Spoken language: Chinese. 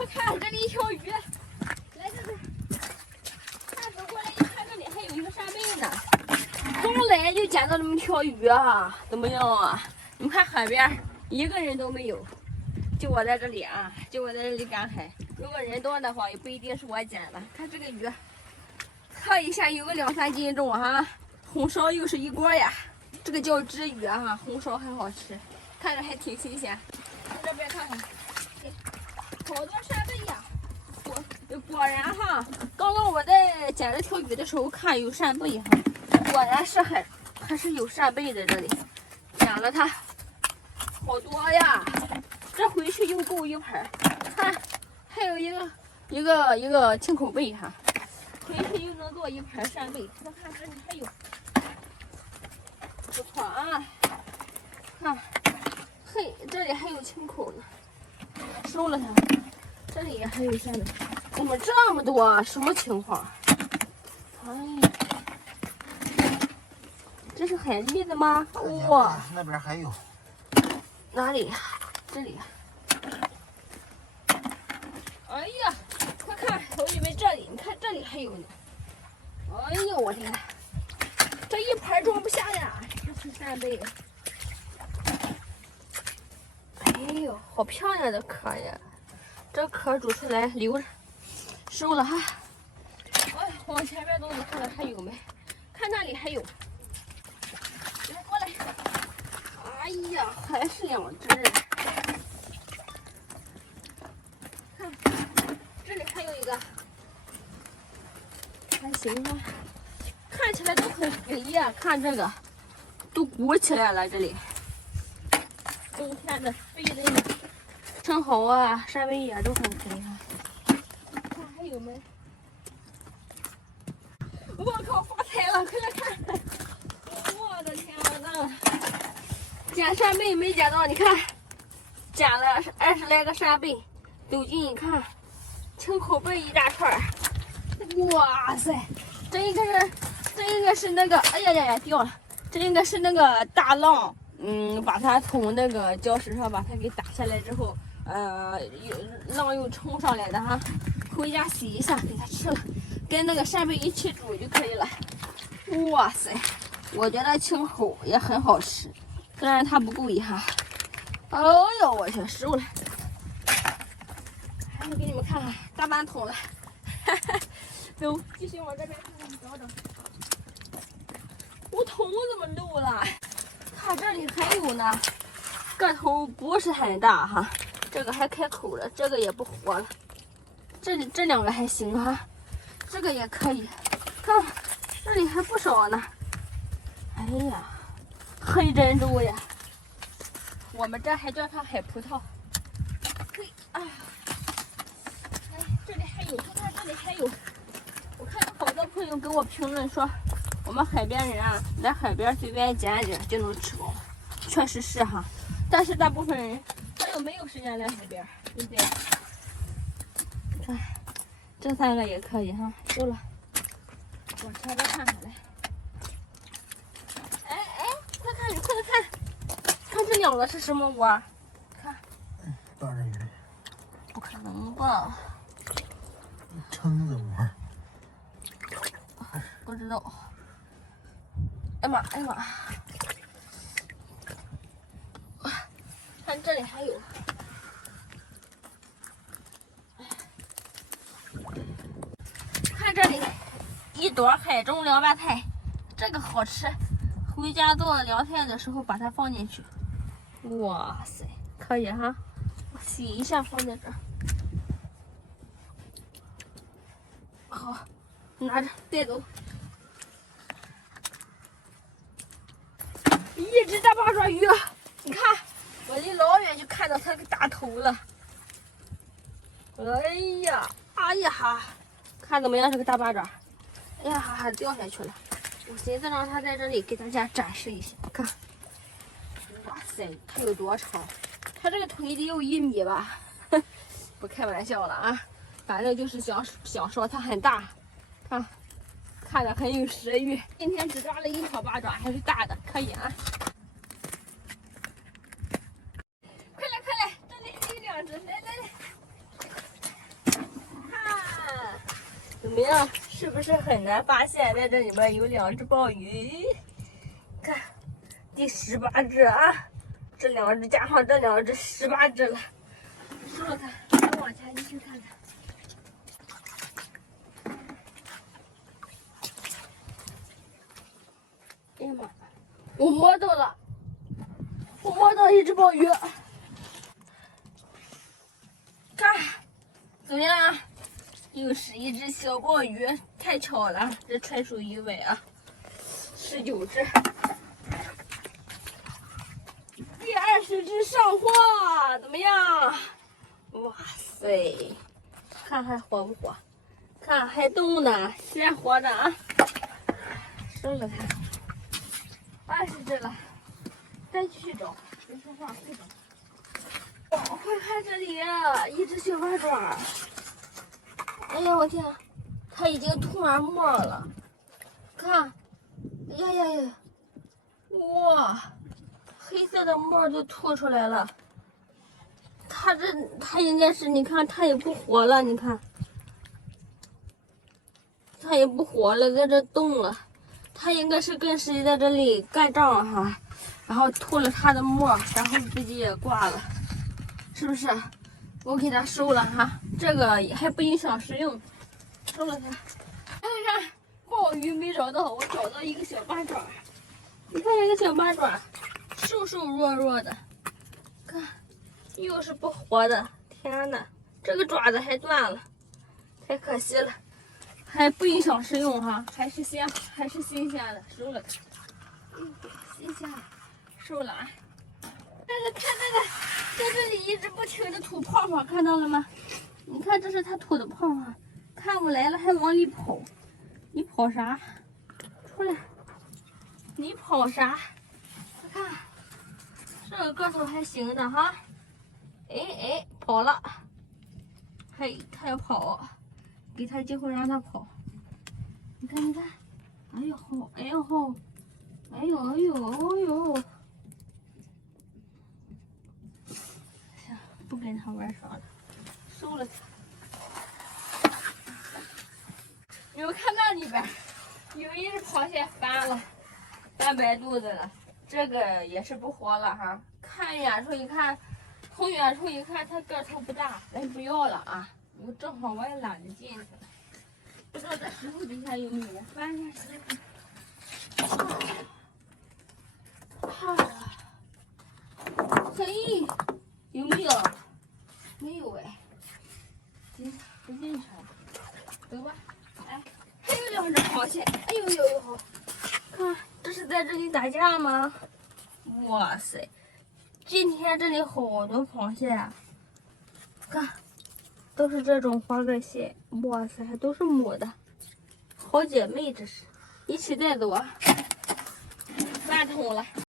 快看，这里一条鱼，来这边。看走过来一看，这里还有一个扇贝呢。刚来就捡到这么一条鱼啊，怎么样啊？你们看海边一个人都没有，就我在这里啊，就我在这里赶海。如果人多的话，也不一定是我捡的。看这个鱼，看一下有个2-3斤重啊，红烧又是一锅呀。这个叫鲻鱼啊，红烧很好吃，看着还挺新鲜。从这边看看，好多扇贝呀！果然哈，刚刚我在捡这条鱼的时候看有扇贝哈，果然是还是有扇贝在这里。捡了它，好多呀！这回去又够一盘。看，还有一个青口贝哈，回去又能做一盘扇贝。我看这里还有。不错啊，看，嘿，这里还有青口呢，收了它。这里也还有扇贝，怎么这么多啊？什么情况？哎呀，这是海蛎的吗？哇，那边还有。哪里？这里。哎呀，快看，我以为这里，你看这里还有呢。哎呦，我天！这一盘装不下呀，这是扇贝。哎呦，好漂亮的壳呀！这壳煮出来留着，收了哈。哎，往前面走走，看看还有没？看那里还有。来，过来。哎呀，还是2只。看，这里还有一个，还行啊。看起来都很肥呀，看这个，都鼓起来了。这里，冬天的肥的生蚝啊、扇贝呀都很肥哈。看还有没？我靠，发财了！快来看！我的天呐！捡扇贝没捡到，你看，捡了20来个扇贝。走近一看，青口贝一大串。哇塞，这应该是那个，哎呀呀呀，掉了！这应该是那个大浪，把它从那个礁石上把它给打下来之后，浪又冲上来的哈。回家洗一下，给它吃了，跟那个扇贝一起煮就可以了。哇塞，我觉得青口也很好吃，虽然它不贵哈。哎呦我去，收了！还给你们看看大半桶了，哈哈。走，继续往这边看看，找找。我桶怎么漏了？看这里还有呢，个头不是很大哈，这个还开口了，这个也不活了。这2个还行哈，这个也可以。看，这里还不少呢。哎呀，黑珍珠呀，我们这还叫它海葡萄。嘿，啊，哎，这里还有，看这里还有。我看有好多朋友给我评论说，我们海边人啊，来海边随便捡点就能吃饱，确实是哈。但是大部分人他又没有时间来海边，对不对？看，这3个也可以哈，收了。往前边看看来。哎哎，快看，你快点看，看这2个是什么窝？看，大人鱼，不可能吧？蛏子窝。不知道。哎妈，哎妈！看这里还有。看这里一朵海中凉白菜，这个好吃，回家做凉菜的时候把它放进去。哇塞，可以哈！我洗一下放在这儿。好，拿着带走。一只大八爪鱼，你看，我离老远就看到它个大头了。哎呀，哎呀哈，看怎么样？这个大八爪，哎呀哈哈掉下去了。我寻思让它在这里给大家展示一下，看，哇塞，它有多长？它这个腿得有1米吧？不开玩笑了啊，反正就是想说它很大，看着很有食欲。今天只抓了1条八爪，还是大的，可以啊。快来，这里还有2只，来，怎么样？是不是很难发现？在这里面有2只鲍鱼，看，第18只啊！这2只加上这2只，18只了。收了它，再往前继续看看。哎呀妈！我摸到了，我摸到1只鲍鱼。看，怎么样？又是1只小鲍鱼，太巧了，这纯属意外啊！19只，第20只上货，怎么样？哇塞，看还活不活？看还动呢，鲜活的啊！收了它，20只了，再继续找，别说话，快找！哇，快看这里，1只小八爪。哎呀，我天，它已经吐完沫了，看，呀呀呀，哇，黑色的沫都吐出来了。它应该是，你看它也不活了，你看，它也不活了，在这动了。它应该是跟谁在这里干仗哈，然后吐了它的沫，然后自己也挂了，是不是？我给它收了哈，这个还不影响食用，收了它。看看鲍鱼没找到，我找到一个小八爪，你看这个小八爪，瘦瘦弱弱的，看，又是不活的，天哪，这个爪子还断了，太可惜了，还不影响食用哈，还是新鲜的，收了它。新鲜的，收了啊。但是看这个，在这里一直不停的吐泡泡，看到了吗？你看这是它吐的泡泡，看我来了还往里跑，你跑啥？出来！你跑啥？看，这个个头还行的哈。哎，跑了，它要跑，给它机会让它跑。你看，哎呦吼，哎呦吼，哎呦。不跟他玩耍了，收了它。你们看那里边，有1只螃蟹翻了，翻白肚子了，这个也是不活了哈。看远处一看，从远处一看，它个头不大，咱不要了啊。我正好我也懒得进去了，不知道这石头底下有没有，翻一下石头。嘿，有没有？没有哎，不进去了，走吧。哎，还有2只螃蟹，哎呦，看这是在这里打架吗？哇塞，今天这里好多螃蟹啊！看，都是这种花盖蟹，哇塞，还都是母的，好姐妹这是，一起带走啊，3桶了。